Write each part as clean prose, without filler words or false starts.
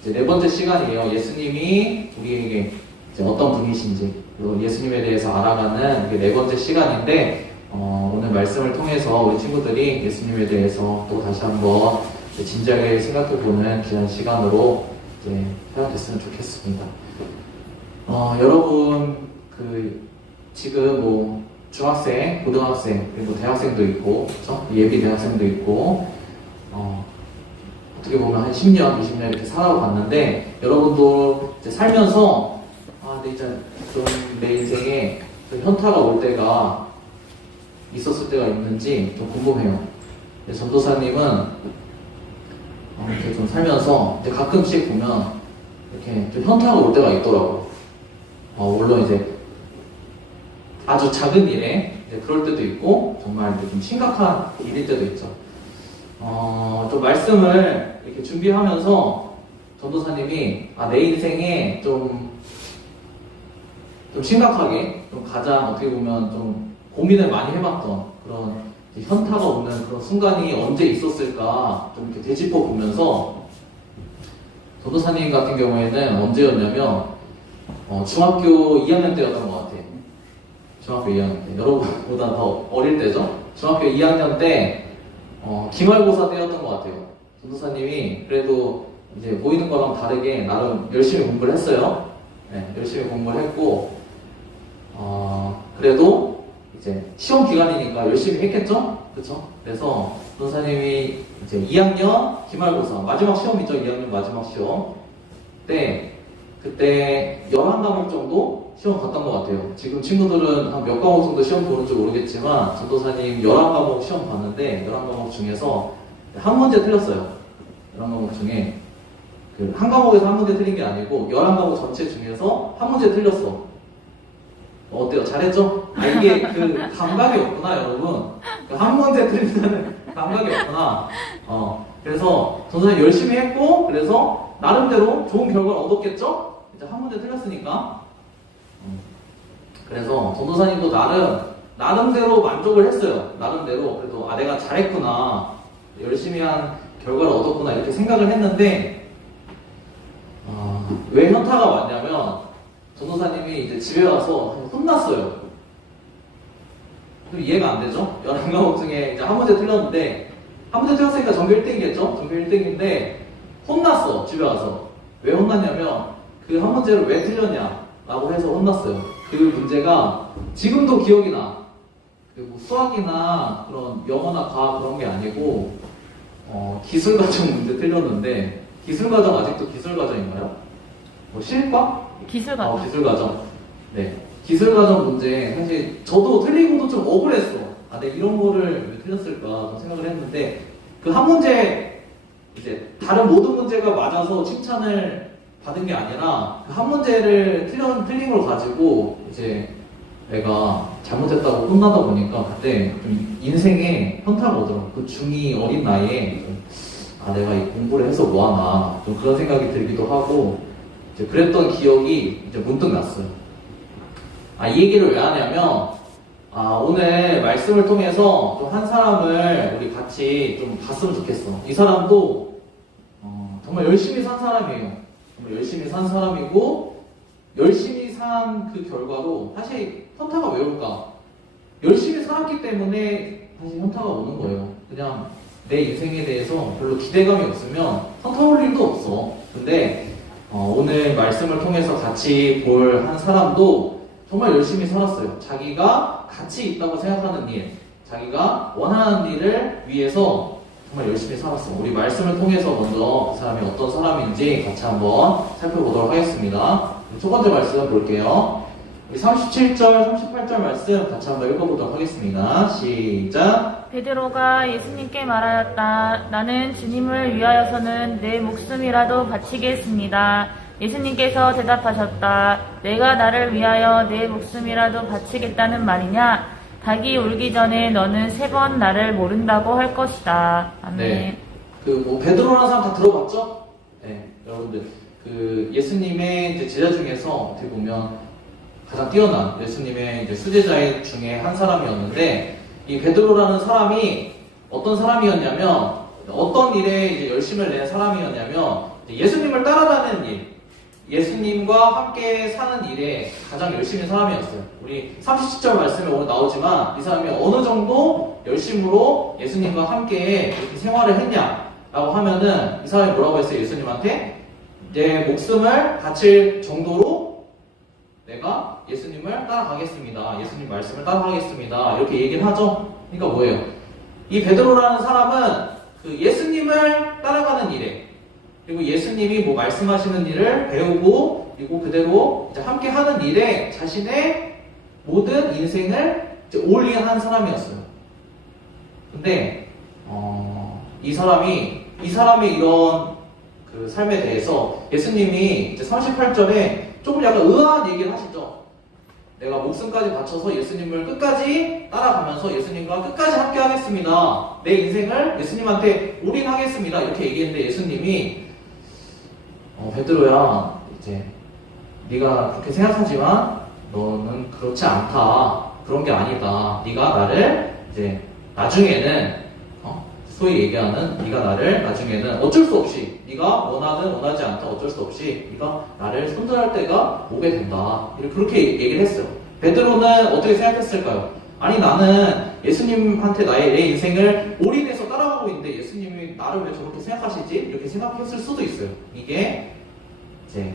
이제 네 번째 시간이에요. 예수님이 우리에게 이제 어떤 분이신지, 그리고 예수님에 대해서 알아가는 이게 네 번째 시간인데, 오늘 말씀을 통해서 우리 친구들이 예수님에 대해서 또 다시 한번 진지하게 생각해보는 귀한 시간으로 이제 사용됐으면 좋겠습니다. 여러분, 지금 뭐, 중학생, 고등학생, 그리고 대학생도 있고, 그렇죠? 예비 대학생도 있고, 어떻게 보면 한 10년, 20년 이렇게 살아봤는데, 여러분도 이제 살면서, 근데 이제 좀 내 인생에 현타가 올 때가 있었을 때가 있는지 좀 궁금해요. 전도사님은 이렇게 좀 살면서 이제 가끔씩 보면 이렇게 좀 현타가 올 때가 있더라고요. 물론 이제 아주 작은 일에 그럴 때도 있고 정말 좀 심각한 일일 때도 있죠. 좀 말씀을 이렇게 준비하면서 전도사님이 내 인생에 좀 심각하게 좀 가장 어떻게 보면 좀 고민을 많이 해봤던 그런 현타가 오는 그런 순간이 언제 있었을까 좀 이렇게 되짚어 보면서 전도사님 같은 경우에는 언제였냐면 중학교 2학년 때였던 것 같아요. 중학교 2학년 때. 여러분보다 더 어릴 때죠? 중학교 2학년 때 기말고사 때였던 것 같아요. 전도사님이 그래도 이제 보이는 거랑 다르게 나름 열심히 공부를 했어요. 네, 열심히 공부를 했고 그래도 이제 시험 기간이니까 열심히 했겠죠? 그쵸? 그래서 전도사님이 이제 2학년 기말고사 마지막 시험이죠. 2학년 마지막 시험 때 그때 11과목 정도 시험 봤던 것 같아요. 지금 친구들은 한 몇 과목 정도 시험 보는지 모르겠지만 전도사님 11과목 시험 봤는데 11과목 중에서 한 문제 틀렸어요. 11과목 중에 한 과목에서 한 문제 틀린 게 아니고 11과목 전체 중에서 한 문제 틀렸어. 어때요? 잘했죠? 이게 감각이 없구나, 여러분. 한 문제 틀리면 감각이 없구나. 그래서 전도사님 열심히 했고 그래서 나름대로 좋은 결과를 얻었겠죠? 이제 한 문제 틀렸으니까. 그래서 전도사님도 나름대로 만족을 했어요. 나름대로 그래도 내가 잘했구나, 열심히 한 결과를 얻었구나 이렇게 생각을 했는데 왜 현타가 왔냐면 전도사님이 이제 집에 와서 혼났어요. 이해가 안 되죠? 11과목 중에 이제 한 문제 틀렸는데 한 문제 틀렸으니까 전교 1등이겠죠? 전교 1등인데 혼났어. 집에 와서. 왜 혼났냐면 한 문제를 왜 틀렸냐 라고 해서 혼났어요. 그 문제가 지금도 기억이 나. 뭐 수학이나 그런 영어나 과학 그런 게 아니고 기술과정 문제 틀렸는데, 기술과정 아직도 기술과정인가요? 뭐 실과? 기술과정. 기술과정. 네. 기술과정 문제 사실 저도 틀리고도 좀 억울했어. 내가 이런 거를 왜 틀렸을까 좀 생각을 했는데 그 한 문제 이제 다른 모든 문제가 맞아서 칭찬을 받은 게 아니라 그 한 문제를 틀린 걸 가지고 이제 내가 잘못했다고 혼나다 보니까 그때 좀 인생에 현타가 오더라고. 그 중2 어린 나이에 내가 이 공부를 해서 뭐하나 좀 그런 생각이 들기도 하고 이제 그랬던 기억이 이제 문득 났어요. 이 얘기를 왜 하냐면 오늘 말씀을 통해서 좀 한 사람을 우리 같이 좀 봤으면 좋겠어. 이 사람도 정말 열심히 산 사람이에요. 정말 열심히 산 사람이고 열심히 산 그 결과로 사실 현타가 왜 올까? 열심히 살았기 때문에 사실 현타가 오는 거예요. 그냥 내 인생에 대해서 별로 기대감이 없으면 현타 올 일도 없어. 근데 오늘 말씀을 통해서 같이 볼 한 사람도 정말 열심히 살았어요. 자기가 가치 있다고 생각하는 일, 자기가 원하는 일을 위해서 정말 열심히 살았어. 우리 말씀을 통해서 먼저 그 사람이 어떤 사람인지 같이 한번 살펴보도록 하겠습니다. 첫 번째 말씀 볼게요. 우리 37절, 38절 말씀 같이 한번 읽어보도록 하겠습니다. 시작. 베드로가 예수님께 말하였다. 나는 주님을 위하여서는 내 목숨이라도 바치겠습니다. 예수님께서 대답하셨다. 내가 나를 위하여 내 목숨이라도 바치겠다는 말이냐? 닭이 울기 전에 너는 3번 나를 모른다고 할 것이다. 아멘. 네. 베드로라는 사람 다 들어봤죠? 네. 여러분들, 예수님의 이제 제자 중에서 어떻게 보면 가장 뛰어난 예수님의 이제 수제자 중에 한 사람이었는데, 이 베드로라는 사람이 어떤 사람이었냐면, 어떤 일에 이제 열심을 낸 사람이었냐면, 예수님을 따라가는 일, 예수님과 함께 사는 일에 가장 열심히 사람이었어요. 우리 37절 말씀에 오늘 나오지만 이 사람이 어느 정도 열심으로 예수님과 함께 이렇게 생활을 했냐라고 하면은 이 사람이 뭐라고 했어요? 예수님한테 내 목숨을 바칠 정도로 내가 예수님을 따라가겠습니다. 예수님 말씀을 따라가겠습니다. 이렇게 얘기를 하죠. 그러니까 뭐예요? 이 베드로라는 사람은 그 예수님을 따라가는 일에 그리고 예수님이 뭐 말씀하시는 일을 배우고 그리고 그대로 이제 함께 하는 일에 자신의 모든 인생을 이제 올인한 사람이었어요. 근데 이 사람의 이런 그 삶에 대해서 예수님이 이제 38절에 조금 약간 의아한 얘기를 하시죠. 내가 목숨까지 바쳐서 예수님을 끝까지 따라가면서 예수님과 끝까지 함께 하겠습니다. 내 인생을 예수님한테 올인하겠습니다. 이렇게 얘기했는데 예수님이 베드로야, 이제 네가 그렇게 생각하지만 너는 그렇지 않다. 그런 게 아니다. 네가 나를 이제 나중에는 소위 얘기하는 네가 나를 나중에는 어쩔 수 없이 네가 원하든 원하지 않든 어쩔 수 없이 네가 나를 손절할 때가 오게 된다. 그렇게 얘기를 했어요. 베드로는 어떻게 생각했을까요? 아니 나는 예수님한테 내 인생을 올인해서 따라가고 있는데 예수님이 나를 왜 저렇게 생각하시지? 이렇게 생각했을 수도 있어요. 이게 이제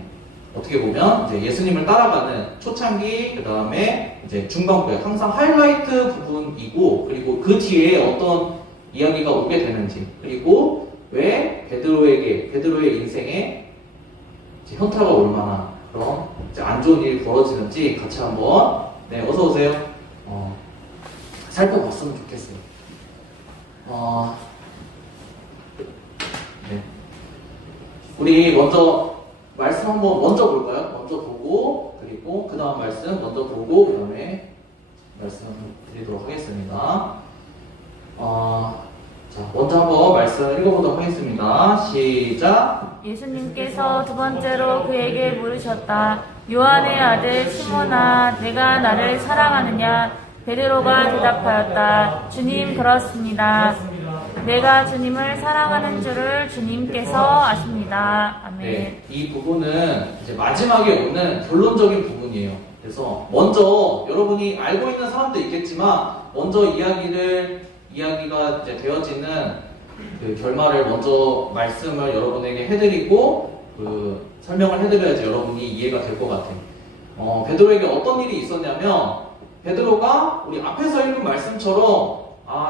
어떻게 보면 이제 예수님을 따라가는 초창기 그 다음에 이제 중반부에 항상 하이라이트 부분이고 그리고 그 뒤에 어떤 이야기가 오게 되는지 그리고 왜 베드로의 인생에 이제 현타가 올 만한 그런 이제 안 좋은 일이 벌어지는지 같이 한번 어서 오세요. 살펴봤으면 좋겠어요. 네. 우리 먼저 말씀 한번 먼저 볼까요? 먼저 보고 그리고 그 다음 말씀 먼저 보고 그 다음에 말씀 드리도록 하겠습니다. 자, 먼저 한번 말씀 읽어보도록 하겠습니다. 시작. 예수님께서 두 번째로 그에게 물으셨다. 요한의 아들 시몬아, 내가 나를 사랑하느냐? 베드로가 대답하였다. 주님, 그렇습니다. 내가 주님을 사랑하는 줄을 주님께서 아십니다. 아멘. 네, 이 부분은 이제 마지막에 오는 결론적인 부분이에요. 그래서 먼저 여러분이 알고 있는 사람도 있겠지만 먼저 이야기가 이제 되어지는 그 결말을 먼저 말씀을 여러분에게 해드리고 그 설명을 해드려야지 여러분이 이해가 될 것 같아요. 베드로에게 어떤 일이 있었냐면 베드로가 우리 앞에서 읽은 말씀처럼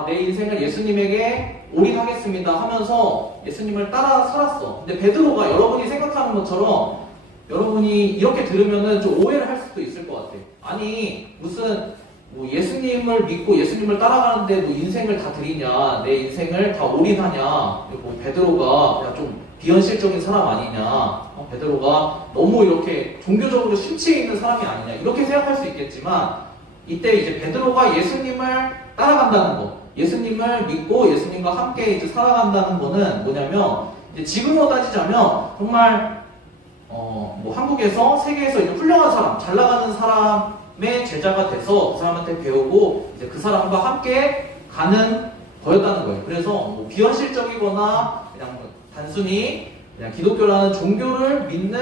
내 인생을 예수님에게 올인하겠습니다 하면서 예수님을 따라 살았어. 근데 베드로가 여러분이 생각하는 것처럼 여러분이 이렇게 들으면은 좀 오해를 할 수도 있을 것 같아요. 아니 무슨 뭐 예수님을 믿고 예수님을 따라가는데 뭐 인생을 다 드리냐, 내 인생을 다 올인하냐, 그리고 베드로가 그냥 좀 비현실적인 사람 아니냐, 베드로가 너무 이렇게 종교적으로 심취해 있는 사람이 아니냐 이렇게 생각할 수 있겠지만 이때 이제 베드로가 예수님을 따라간다는 거, 예수님을 믿고 예수님과 함께 이제 살아간다는 거는 뭐냐면 이제 지금으로 따지자면 정말 뭐 한국에서 세계에서 이제 훌륭한 사람, 잘 나가는 사람의 제자가 돼서 그 사람한테 배우고 이제 그 사람과 함께 가는 거였다는 거예요. 그래서 뭐 비현실적이거나 그냥 뭐 단순히 그냥 기독교라는 종교를 믿는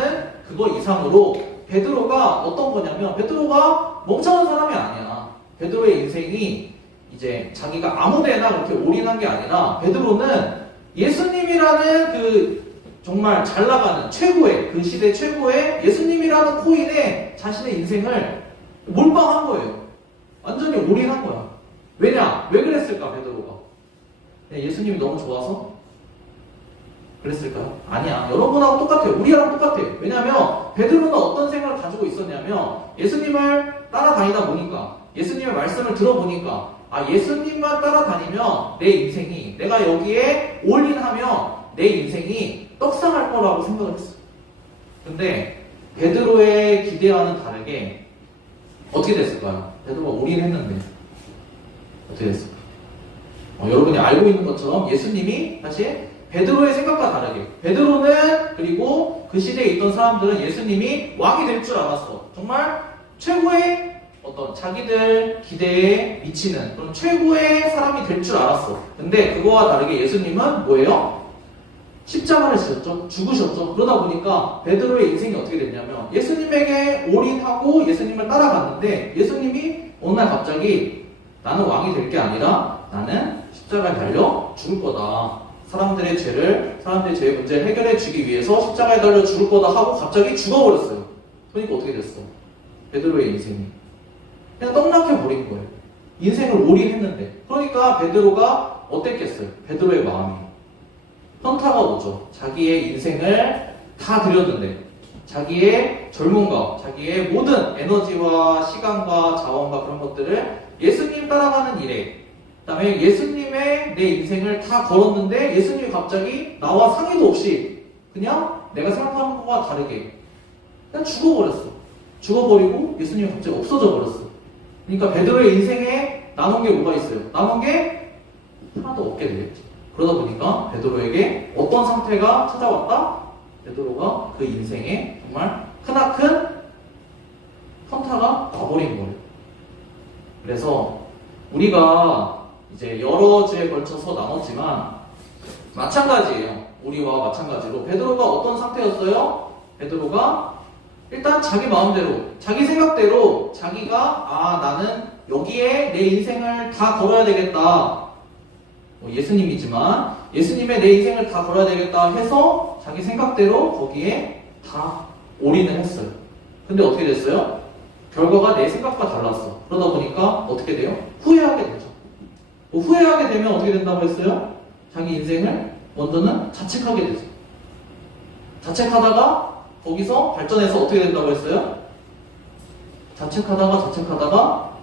그거 이상으로 베드로가 어떤 거냐면 베드로가 멍청한 사람이 아니야. 베드로의 인생이 이제 자기가 아무데나 그렇게 올인한 게 아니라 베드로는 예수님이라는 그 정말 잘 나가는 최고의 그 시대 최고의 예수님이라는 코인에 자신의 인생을 몰빵한 거예요. 완전히 올인한 거야. 왜냐? 왜 그랬을까 베드로가? 예수님이 너무 좋아서? 그랬을까요? 아니야. 여러분하고 똑같아요. 우리랑 똑같아요. 왜냐하면 베드로는 어떤 생각을 가지고 있었냐면 예수님을 따라다니다 보니까 예수님의 말씀을 들어보니까 예수님만 따라다니면 내 인생이 내가 여기에 올인하면 내 인생이 떡상할 거라고 생각을 했어요. 근데 베드로의 기대와는 다르게 어떻게 됐을까요? 베드로가 올인했는데 어떻게 됐을까요? 여러분이 알고 있는 것처럼 예수님이 사실 베드로의 생각과 다르게 베드로는 그리고 그 시대에 있던 사람들은 예수님이 왕이 될 줄 알았어. 정말 최고의 어떤 자기들 기대에 미치는 그런 최고의 사람이 될 줄 알았어. 근데 그거와 다르게 예수님은 뭐예요? 십자가를 지셨죠. 죽으셨죠. 그러다 보니까 베드로의 인생이 어떻게 됐냐면 예수님에게 올인하고 예수님을 따라갔는데 예수님이 어느 날 갑자기 나는 왕이 될 게 아니라 나는 십자가에 달려 죽을 거다. 사람들의 죄의 문제를 해결해 주기 위해서 십자가에 달려 죽을 거다 하고 갑자기 죽어버렸어요. 그러니까 어떻게 됐어? 베드로의 인생이 그냥 떡락해 버린 거예요. 인생을 올인했는데. 그러니까 베드로가 어땠겠어요? 베드로의 마음이 현타가 오죠. 자기의 인생을 다 드렸는데 자기의 젊음과 자기의 모든 에너지와 시간과 자원과 그런 것들을 예수님 따라가는 일에, 그 다음에 예수님의 내 인생을 다 걸었는데 예수님이 갑자기 나와 상의도 없이 그냥 내가 생각하는 것과 다르게 그냥 죽어버렸어. 죽어버리고 예수님이 갑자기 없어져 버렸어. 그러니까 베드로의 인생에 남은 게 뭐가 있어요? 남은 게 하나도 없게 되겠죠. 그러다 보니까 베드로에게 어떤 상태가 찾아왔다? 베드로가 그 인생에 정말 크나큰 현타가 와버린 거예요. 그래서 우리가 이제 여러 주에 걸쳐서 나눴지만 마찬가지예요. 우리와 마찬가지로 베드로가 어떤 상태였어요? 베드로가 일단 자기 마음대로, 자기 생각대로 자기가 나는 여기에 내 인생을 다 걸어야 되겠다. 예수님이지만 예수님의 내 인생을 다 걸어야 되겠다 해서 자기 생각대로 거기에 다 올인을 했어요. 근데 어떻게 됐어요? 결과가 내 생각과 달랐어. 그러다 보니까 어떻게 돼요? 후회하게 되죠. 후회하게 되면 어떻게 된다고 했어요? 자기 인생을 먼저는 자책하게 되죠. 자책하다가 거기서 발전해서 어떻게 된다고 했어요? 자책하다가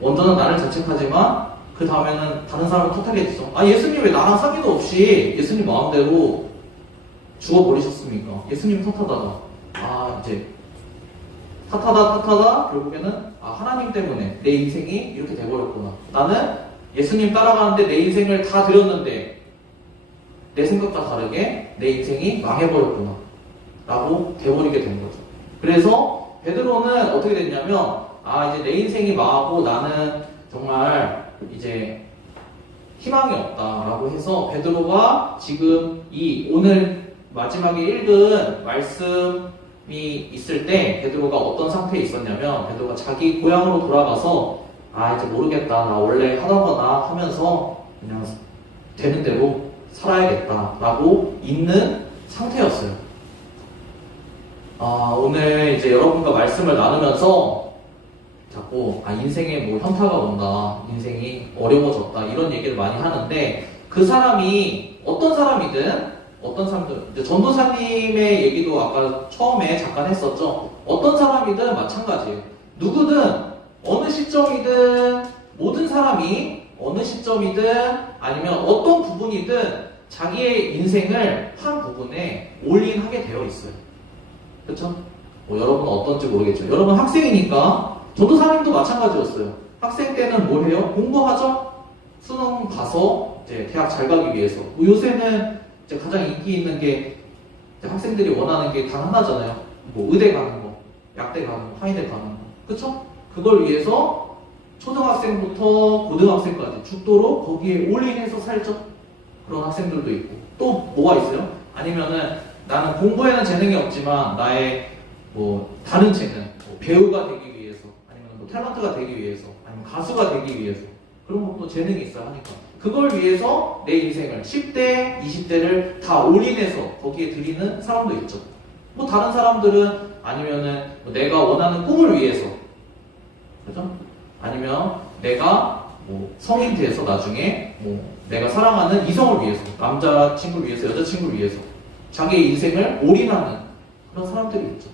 먼저는 나를 자책하지만 그 다음에는 다른 사람을 탓하게 되죠. 예수님 왜 나랑 상의도 없이 예수님 마음대로 죽어버리셨습니까? 예수님 탓하다가 이제 탓하다 결국에는 하나님 때문에 내 인생이 이렇게 돼버렸구나. 나는 예수님 따라가는데 내 인생을 다 드렸는데 내 생각과 다르게 내 인생이 망해버렸구나 라고 돼버리게 된 거죠. 그래서 베드로는 어떻게 됐냐면 이제 내 인생이 망하고 나는 정말 이제 희망이 없다라고 해서 베드로가 지금 이 오늘 마지막에 읽은 말씀이 있을 때 베드로가 어떤 상태에 있었냐면 베드로가 자기 고향으로 돌아가서 이제 모르겠다, 나 원래 하다거나 하면서 그냥 되는 대로 살아야겠다라고 있는 상태였어요. 오늘 이제 여러분과 말씀을 나누면서 자꾸 인생에 뭐 현타가 온다, 인생이 어려워졌다 이런 얘기를 많이 하는데 그 사람이 어떤 사람이든 이제 전도사님의 얘기도 아까 처음에 잠깐 했었죠. 어떤 사람이든 마찬가지예요. 누구든 어느 시점이든 모든 사람이 어느 시점이든 아니면 어떤 부분이든 자기의 인생을 한 부분에 올인하게 되어 있어요. 그렇죠? 여러분은 어떤지 모르겠죠. 여러분 학생이니까 전도사님도 마찬가지였어요. 학생 때는 뭘 해요? 공부하죠? 수능 가서 이제 대학 잘 가기 위해서. 요새는 이제 가장 인기 있는 게 학생들이 원하는 게 단 하나잖아요. 의대 가는 거, 약대 가는 거, 화의대 가는 거. 그쵸? 그걸 위해서 초등학생부터 고등학생까지 죽도록 거기에 올인해서 살죠. 그런 학생들도 있고. 또 뭐가 있어요? 아니면은 나는 공부에는 재능이 없지만 나의 다른 재능, 배우가 되기 위해서, 아니면 탤런트가 되기 위해서, 아니면 가수가 되기 위해서 그런 것도 재능이 있어야 하니까 그걸 위해서 내 인생을 10대, 20대를 다 올인해서 거기에 들이는 사람도 있죠. 다른 사람들은 아니면은 내가 원하는 꿈을 위해서, 그죠? 아니면 내가 성인 돼서 나중에 내가 사랑하는 이성을 위해서, 남자친구를 위해서, 여자친구를 위해서 자기의 인생을 올인하는 그런 사람들이 있죠.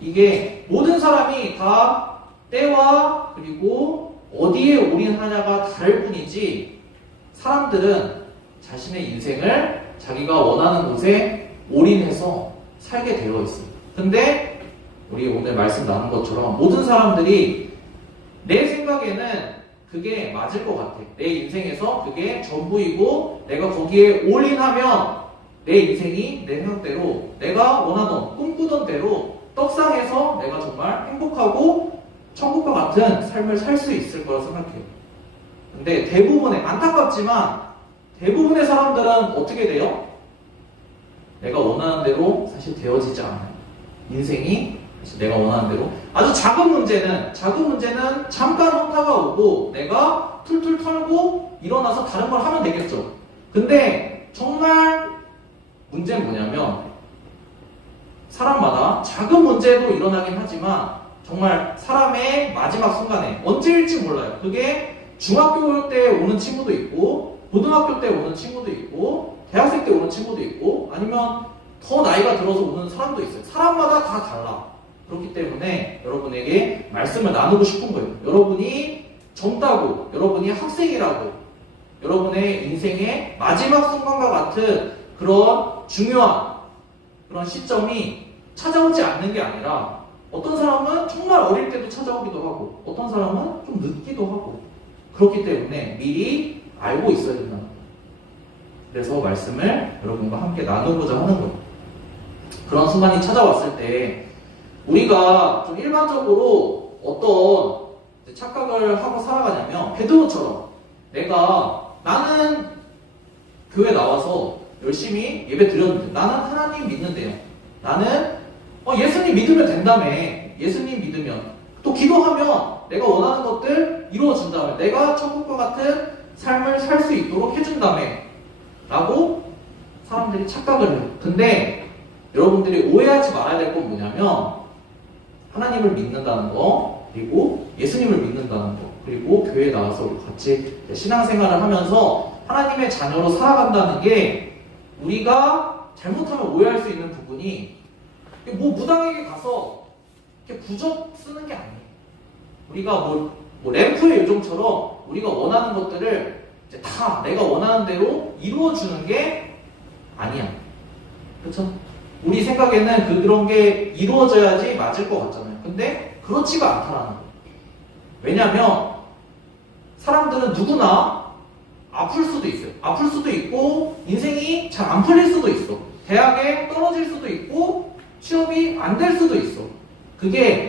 이게 모든 사람이 다 때와 그리고 어디에 올인하냐가 다를 뿐이지 사람들은 자신의 인생을 자기가 원하는 곳에 올인해서 살게 되어 있어요. 근데 우리 오늘 말씀 나눈 것처럼 모든 사람들이 내 생각에는 그게 맞을 것 같아. 내 인생에서 그게 전부이고 내가 거기에 올인하면 내 인생이 내 생각대로 내가 원하던 꿈꾸던 대로 떡상해서 내가 정말 행복하고 천국과 같은 삶을 살 수 있을 거라 생각해요. 근데 안타깝지만 대부분의 사람들은 어떻게 돼요? 내가 원하는 대로 사실 되어지지 않아요. 인생이 사실 내가 원하는 대로. 아주 작은 문제는 잠깐 현타가 오고 내가 툴툴 털고 일어나서 다른 걸 하면 되겠죠. 근데 정말 문제는 뭐냐면 사람마다 작은 문제도 일어나긴 하지만 정말 사람의 마지막 순간에 언제일지 몰라요. 그게 중학교 때 오는 친구도 있고 고등학교 때 오는 친구도 있고 대학생 때 오는 친구도 있고 아니면 더 나이가 들어서 오는 사람도 있어요. 사람마다 다 달라. 그렇기 때문에 여러분에게 말씀을 나누고 싶은 거예요. 여러분이 젊다고, 여러분이 학생이라고, 여러분의 인생의 마지막 순간과 같은 그런 중요한 그런 시점이 찾아오지 않는 게 아니라 어떤 사람은 정말 어릴 때도 찾아오기도 하고 어떤 사람은 좀 늦기도 하고 그렇기 때문에 미리 알고 있어야 된다. 그래서 말씀을 여러분과 함께 나누고자 하는 거예요. 그런 순간이 찾아왔을 때 우리가 좀 일반적으로 어떤 착각을 하고 살아가냐면 베드로처럼 나는 교회 나와서 열심히 예배 드렸는데 나는 하나님 믿는데요. 나는 예수님 믿으면 된다며. 예수님 믿으면 또 기도하면 내가 원하는 것들 이루어준다며. 내가 천국과 같은 삶을 살 수 있도록 해준다며 라고 사람들이 착각을 해요. 근데 여러분들이 오해하지 말아야 될 건 뭐냐면 하나님을 믿는다는 거 그리고 예수님을 믿는다는 거 그리고 교회에 나와서 같이 신앙생활을 하면서 하나님의 자녀로 살아간다는 게 우리가 잘못하면 오해할 수 있는 부분이 뭐 무당에게 가서 이렇게 부적 쓰는 게 아니에요. 우리가 뭐 램프의 요정처럼 우리가 원하는 것들을 이제 다 내가 원하는 대로 이루어주는 게 아니야. 그렇죠? 우리 생각에는 그런 게 이루어져야지 맞을 것 같잖아요. 근데 그렇지가 않다라는 거예요. 왜냐하면 사람들은 누구나 아플 수도 있어요. 아플 수도 있고 인생이 잘 안 풀릴 수도 있어. 대학에 떨어질 수도 있고 취업이 안 될 수도 있어. 그게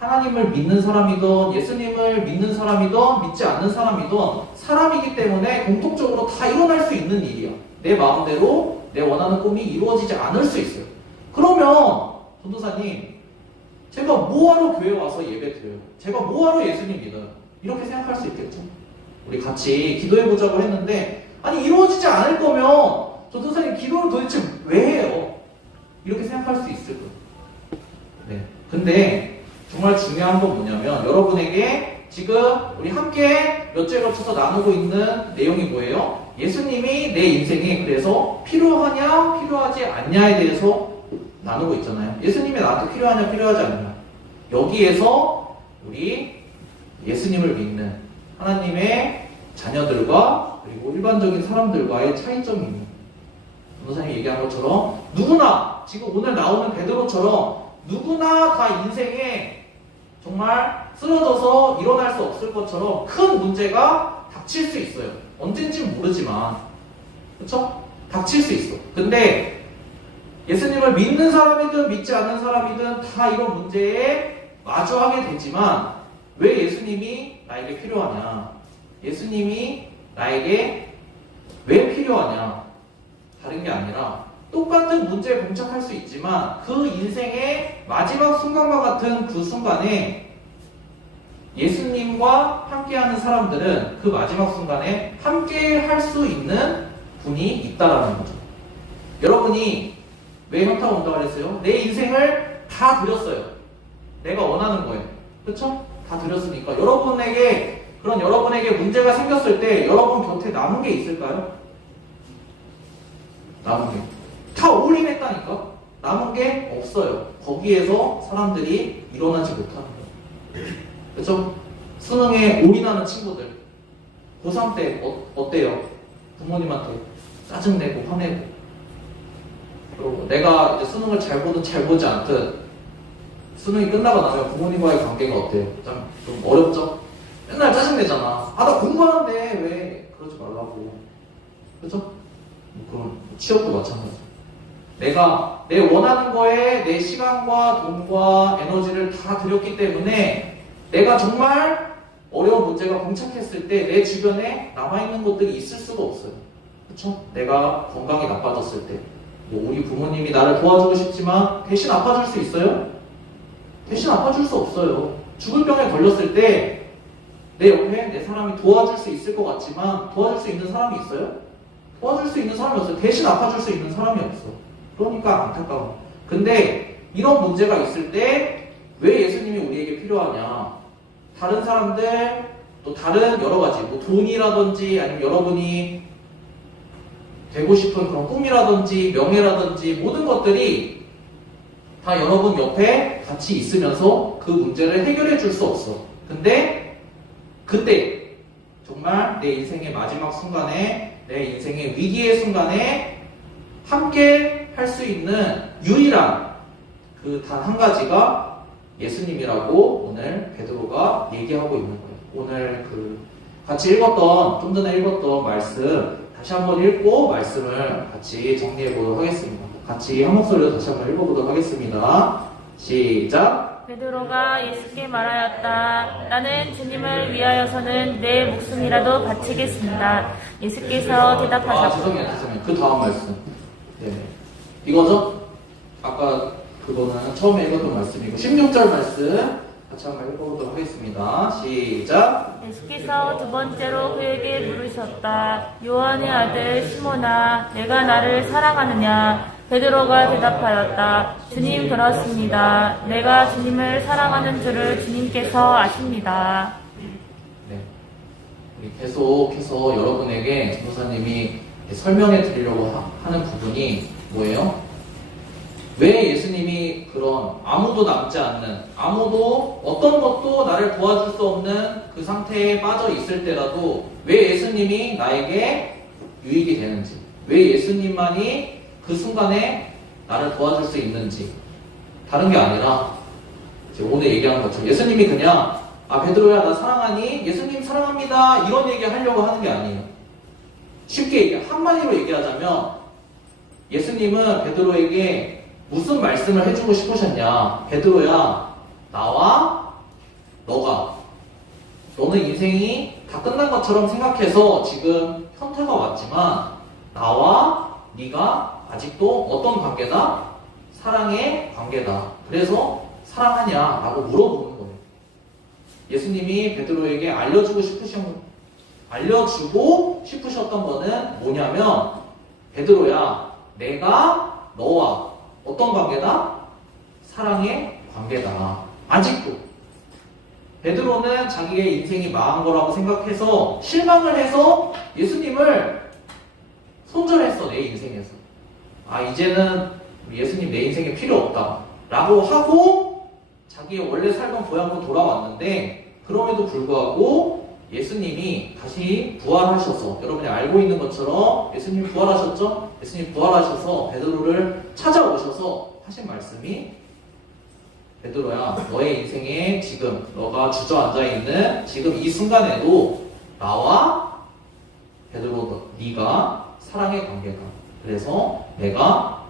하나님을 믿는 사람이든 예수님을 믿는 사람이든 믿지 않는 사람이든 사람이기 때문에 공통적으로 다 일어날 수 있는 일이야. 내 마음대로 내 원하는 꿈이 이루어지지 않을 수 있어요. 그러면 전도사님 제가 뭐하러 교회 와서 예배 드려요? 제가 뭐하러 예수님 믿어요? 이렇게 생각할 수 있겠죠? 우리 같이 기도해보자고 했는데 아니 이루어지지 않을 거면 전도사님 기도를 도대체 왜 해요? 이렇게 생각할 수 있을 거예요. 네. 근데 정말 중요한 건 뭐냐면 여러분에게 지금 우리 함께 몇 주에 걸쳐서 나누고 있는 내용이 뭐예요? 예수님이 내 인생에 그래서 필요하냐 필요하지 않냐에 대해서 나누고 있잖아요. 예수님이 나한테 필요하냐 필요하지 않냐. 여기에서 우리 예수님을 믿는 하나님의 자녀들과 그리고 일반적인 사람들과의 차이점이 있는 거예요. 전도사님이 얘기한 것처럼 누구나 지금 오늘 나오는 베드로처럼 누구나 다 인생에 정말 쓰러져서 일어날 수 없을 것처럼 큰 문제가 닥칠 수 있어요. 언젠지는 모르지만 그렇죠? 닥칠 수 있어. 근데 예수님을 믿는 사람이든 믿지 않는 사람이든 다 이런 문제에 마주하게 되지만 왜 예수님이 나에게 필요하냐? 예수님이 나에게 왜 필요하냐? 다른 게 아니라 똑같은 문제에 봉착할 수 있지만 그 인생의 마지막 순간과 같은 그 순간에 예수님과 함께하는 사람들은 그 마지막 순간에 함께 할 수 있는 분이 있다라는 거죠. 여러분이 왜 현타가 온다고 그랬어요? 내 인생을 다 드렸어요. 내가 원하는 거예요. 그렇죠? 다 드렸으니까 여러분에게 문제가 생겼을 때 여러분 곁에 남은 게 있을까요? 남은 게 다 올인했다니까 남은 게 없어요. 거기에서 사람들이 일어나지 못하는 거예요. 그렇죠? 수능에 올인하는 친구들 고3 때 어때요? 부모님한테 짜증내고 화내고 그리고 내가 이제 수능을 잘 보든 잘 보지 않든 수능이 끝나고 나면 부모님과의 관계가 어때요? 좀 어렵죠? 맨날 짜증내잖아. 나 공부하는데 왜 그러지 말라고. 그렇죠? 그럼 취업도 마찬가지. 내가 내 원하는 거에 내 시간과 돈과 에너지를 다 들였기 때문에 내가 정말 어려운 문제가 봉착했을 때 내 주변에 남아있는 것들이 있을 수가 없어요. 그렇죠? 내가 건강이 나빠졌을 때 뭐 우리 부모님이 나를 도와주고 싶지만 대신 아파줄 수 있어요? 대신 아파줄 수 없어요. 죽을 병에 걸렸을 때 내 옆에 내 사람이 도와줄 수 있을 것 같지만 도와줄 수 있는 사람이 있어요? 도와줄 수 있는 사람이 없어요. 대신 아파줄 수 있는 사람이 없어. 그러니까 안타까워. 근데 이런 문제가 있을 때 왜 예수님이 우리에게 필요하냐? 다른 사람들 또 다른 여러 가지 뭐 돈이라든지 아니면 여러분이 되고 싶은 그런 꿈이라든지 명예라든지 모든 것들이 다 여러분 옆에 같이 있으면서 그 문제를 해결해 줄 수 없어. 근데 그때 정말 내 인생의 마지막 순간에 내 인생의 위기의 순간에 함께 할 수 있는 유일한 그 단 한 가지가 예수님이라고 오늘 베드로가 얘기하고 있는 거예요. 오늘 그 같이 읽었던 좀 전에 읽었던 말씀 다시 한번 읽고 말씀을 같이 정리해 보도록 하겠습니다. 같이 한 목소리로 다시 한번 읽어보도록 하겠습니다. 시작. 베드로가 예수께 말하였다. 나는 주님을 위하여서는 내 목숨이라도 바치겠습니다. 예수께서 대답하셨다. 죄송해요. 그 다음 말씀. 네, 이거죠? 아까 그거는 처음에 읽었던 말씀이고 16절 말씀 같이 한번 읽어보도록 하겠습니다. 시작. 예수께서 두 번째로 그에게 물으셨다. 요한의 아들 시몬아, 내가 나를 사랑하느냐? 베드로가 대답하였다. 주님, 그렇습니다. 내가 주님을 사랑하는 줄을 주님께서 아십니다. 네, 우리 계속해서 여러분에게 전도사님이 설명해 드리려고 하는 부분이 뭐예요? 왜 예수님이 그런 아무도 남지 않는, 아무도 어떤 것도 나를 도와줄 수 없는 그 상태에 빠져 있을 때라도 왜 예수님이 나에게 유익이 되는지, 왜 예수님만이 그 순간에 나를 도와줄 수 있는지, 다른 게 아니라 이제 오늘 얘기하는 것처럼 예수님이 그냥 베드로야 나 사랑하니? 예수님 사랑합니다 이런 얘기 하려고 하는 게 아니에요. 쉽게 한마디로 얘기하자면 예수님은 베드로에게 무슨 말씀을 해주고 싶으셨냐? 베드로야, 나와 너가, 너는 인생이 다 끝난 것처럼 생각해서 지금 현타가 왔지만 나와 네가 아직도 어떤 관계다? 사랑의 관계다. 그래서 사랑하냐? 라고 물어보는 거예요. 예수님이 베드로에게 알려주고 싶으셨던 거는 뭐냐면 베드로야, 내가 너와 어떤 관계다? 사랑의 관계다. 아직도 베드로는 자기의 인생이 망한 거라고 생각해서 실망을 해서 예수님을 손절했어. 내 인생에서 이제는 예수님 내 인생에 필요 없다 라고 하고 자기의 원래 살던 고향으로 돌아왔는데 그럼에도 불구하고 예수님이 다시 부활하셔서, 여러분이 알고 있는 것처럼 예수님이 부활하셨죠? 예수님이 부활하셔서 베드로를 찾아오셔서 하신 말씀이 베드로야, 너의 인생에 지금 너가 주저앉아 있는 지금 이 순간에도 나와 베드로 네가 사랑의 관계다. 그래서 내가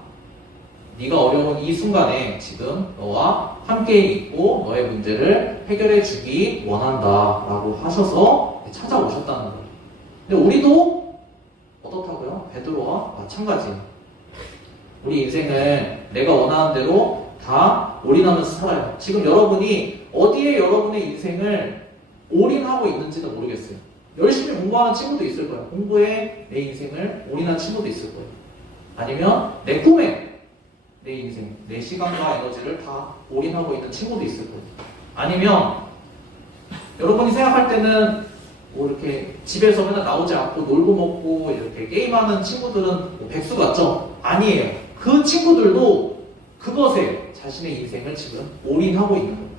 네가 어려운 이 순간에 지금 너와 함께 있고 너의 문제를 해결해 주기 원한다 라고 하셔서 찾아오셨다는 거예요. 근데 우리도 어떻다고요? 베드로와 마찬가지예요. 우리 인생을 내가 원하는 대로 다 올인하면서 살아요. 지금 여러분이 어디에 여러분의 인생을 올인하고 있는지도 모르겠어요. 열심히 공부하는 친구도 있을 거예요. 공부에 내 인생을 올인한 친구도 있을 거예요. 아니면 내 꿈에 내 인생, 내 시간과 에너지를 다 올인하고 있는 친구도 있을 거예요. 아니면 여러분이 생각할 때는 뭐 이렇게 집에서 맨날 나오지 않고 놀고 먹고 이렇게 게임하는 친구들은 뭐 백수 같죠? 아니에요. 그 친구들도 그것에 자신의 인생을 지금 올인하고 있는 거예요.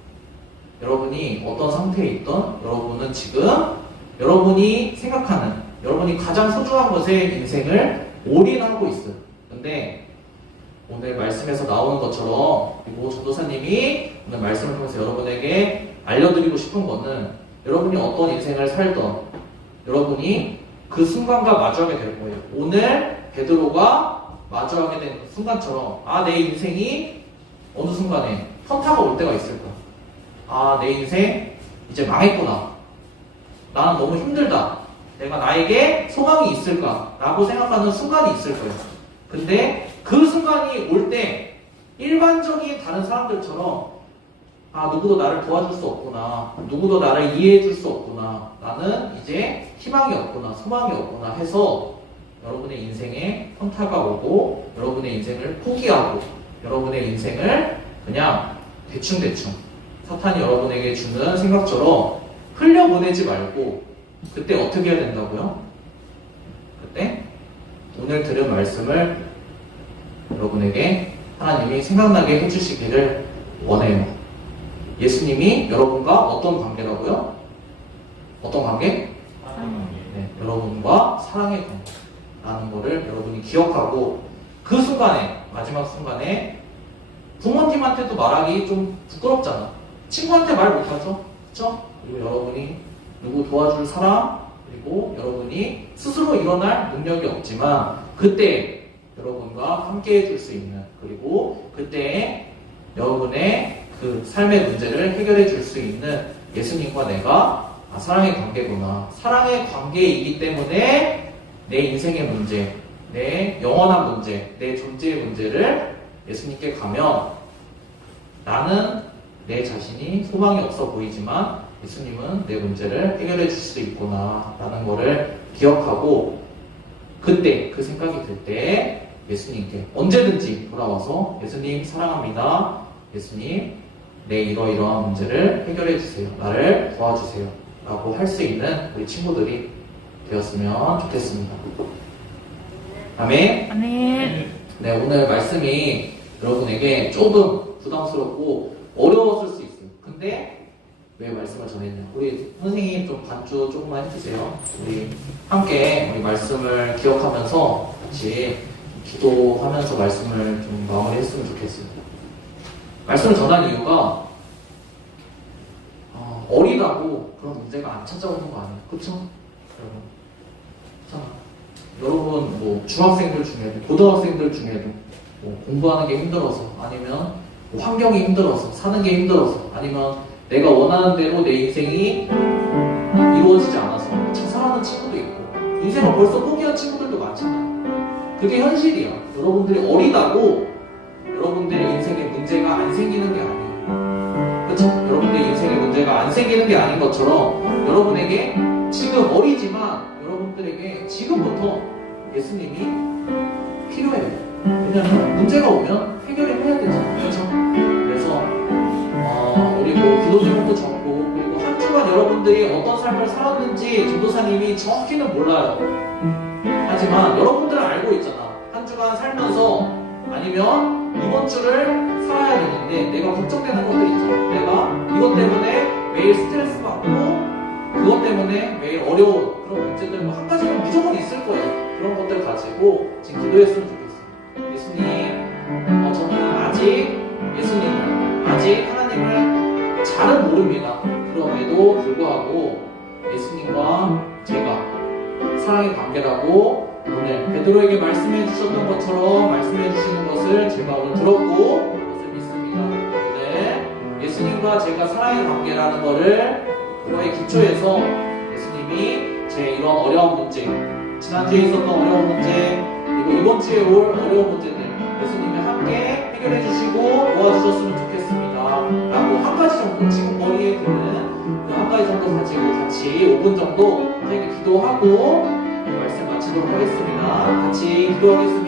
여러분이 어떤 상태에 있던 여러분은 지금 여러분이 생각하는, 여러분이 가장 소중한 것에 인생을 올인하고 있어요. 근데 오늘 말씀에서 나오는 것처럼, 그리고 전도사님이 오늘 말씀을 통해서 여러분에게 알려드리고 싶은 거는 여러분이 어떤 인생을 살던 여러분이 그 순간과 마주하게 될 거예요. 오늘 베드로가 마주하게 된 순간처럼 내 인생이 어느 순간에 현타가 올 때가 있을 거야. 내 인생 이제 망했구나. 나는 너무 힘들다. 내가 나에게 소망이 있을까? 라고 생각하는 순간이 있을 거예요. 근데 그 순간이 올 때 일반적인 다른 사람들처럼 아, 누구도 나를 도와줄 수 없구나, 누구도 나를 이해해 줄 수 없구나, 나는 이제 희망이 없구나, 소망이 없구나 해서 여러분의 인생에 현타가 오고 여러분의 인생을 포기하고 여러분의 인생을 그냥 대충대충 사탄이 여러분에게 주는 생각처럼 흘려보내지 말고 그때 어떻게 해야 된다고요? 그때 오늘 들은 말씀을 여러분에게 하나님이 생각나게 해주시기를 원해요. 예수님이 여러분과 어떤 관계라고요? 어떤 관계? 네, 여러분과 사랑의 관계라는 거를 여러분이 기억하고 그 순간에, 마지막 순간에 부모님한테도 말하기 좀 부끄럽잖아. 친구한테 말 못하죠? 그쵸? 그리고 여러분이 누구 도와줄 사람, 그리고 여러분이 스스로 일어날 능력이 없지만 그때 여러분과 함께 해줄 수 있는, 그리고 그때 여러분의 그 삶의 문제를 해결해 줄 수 있는 예수님과 내가 사랑의 관계구나. 사랑의 관계이기 때문에 내 인생의 문제, 내 영원한 문제, 내 존재의 문제를 예수님께 가면 나는 내 자신이 소망이 없어 보이지만 예수님은 내 문제를 해결해 줄 수 있구나 라는 거를 기억하고 그때 그 생각이 들 때 예수님께 언제든지 돌아와서 예수님 사랑합니다. 예수님 내 이러이러한 문제를 해결해 주세요. 나를 도와주세요. 라고 할 수 있는 우리 친구들이 되었으면 좋겠습니다. 아멘. 아멘. 네, 오늘 말씀이 여러분에게 조금 부담스럽고 어려웠을 수 있어요. 근데 왜 말씀을 전했냐? 우리 선생님 좀 반주 조금만 해주세요. 우리 함께 우리 말씀을 기억하면서 같이 기도하면서 말씀을 좀 마무리했으면 좋겠어요. 말씀을 전한 이유가 어리다고 그런 문제가 안 찾아오는 거 아니에요? 그쵸? 여러분. 자, 여러분 뭐 중학생들 중에도 고등학생들 중에도 뭐 공부하는 게 힘들어서 아니면 뭐 환경이 힘들어서 사는 게 힘들어서 아니면 내가 원하는 대로 내 인생이 이루어지지 않아서 자살하는 친구도 있고 인생을 벌써 포기한 친구들도 많잖아요. 그게 현실이야. 여러분들이 어리다고 여러분들의 인생에 문제가 안 생기는 게 아니에요. 그렇죠? 여러분들의 인생에 문제가 안 생기는 게 아닌 것처럼 여러분에게 지금 어리지만 여러분들에게 지금부터 예수님이 필요해요. 왜냐하면 문제가 오면 해결을 해야 되잖아요. 그렇죠? 그래서 우리 뭐 기도 제목도 적고 그리고 한 주간 여러분들이 어떤 삶을 살았는지 전도사님이 정확히는 몰라요. 하지만 여러분들은 알고 있잖아. 한 주간 살면서 아니면 이번 주를 살아야 되는데 내가 걱정되는 것들이 있잖아. 내가 이것 때문에 매일 스트레스 받고 그것 때문에 매일 어려운 그런 문제들 뭐 한 가지는 무조건 있을 거예요. 그런 것들 가지고 지금 기도했으면 좋겠어요. 예수님, 저는 아직 예수님을, 아직 하나님을 잘은 모릅니다. 그럼에도 불구하고 예수님과 제가 사랑의 관계라고 오늘 베드로에게 말씀해 주셨던 것처럼 말씀해 주시는 것을 제가 오늘 들었고 그것을 믿습니다. 오늘 예수님과 제가 사랑의 관계라는 것을 그거에 기초해서 예수님이 제 이런 어려운 문제, 지난주에 있었던 어려운 문제, 그리고 이번 주에 올 어려운 문제들 예수님이 함께 해결해 주시고 도와주셨으면 좋겠습니다. 라고 한 가지 정도, 지금 머리에 드는 한 가지 정도 가지고 같이 5분 정도 저희가 기도하고 말씀 마치도록 하겠습니다. 같이 기도하겠습니다.